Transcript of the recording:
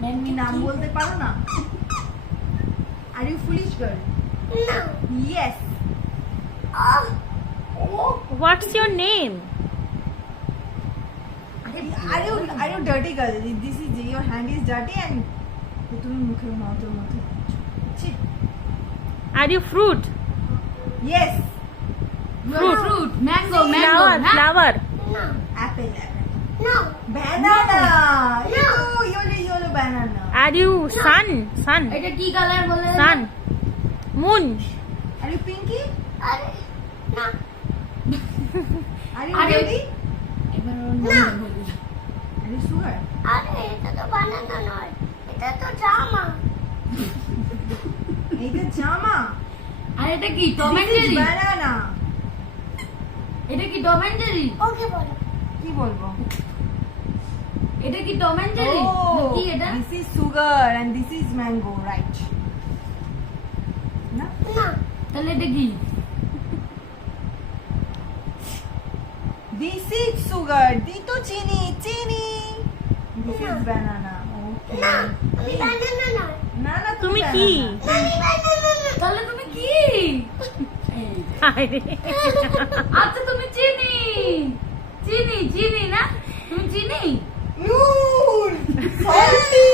তুমি নাম বলতে পারো না? Are you foolish girl? No. Yes. What's your name? Are you dirty girl? This is your hand is dirty and তুমি মুখে মাউথের মধ্যে ছি। Are you fruit? Yes. Fruit. Mango. Flower. Huh? Flower. No. Apple. No. Banana. Yellow banana. Are you sun? Sun. এটা কি colour বলে? Sun. Moon. Are you pinky? No. Are you Are you- ready? এবার ওর না। নাম বলি। Are you sugar? আরে এটা তো বানানো নয়, এটা তো জামা। এইটা জামা। আর এটা কি Tom and This is Jerry? banana. এটা কি টম এন্ড জেরি? ওকে বলো। কি বলবো? এটা কি টম এন্ড জেরি? কি এটা? This is sugar and this is mango, right? না? না। তাহলে এটা কি? This is sugar. দি তো চিনি। This is banana. Okay. না, আমি বানানো নয়। না তুমি কি? banana. আমি বানানো নয়। তাহলে তুমি কি? হায়রে। আচ্ছা তুমি চিনি না? তুমি চিনি? Noon. Salty.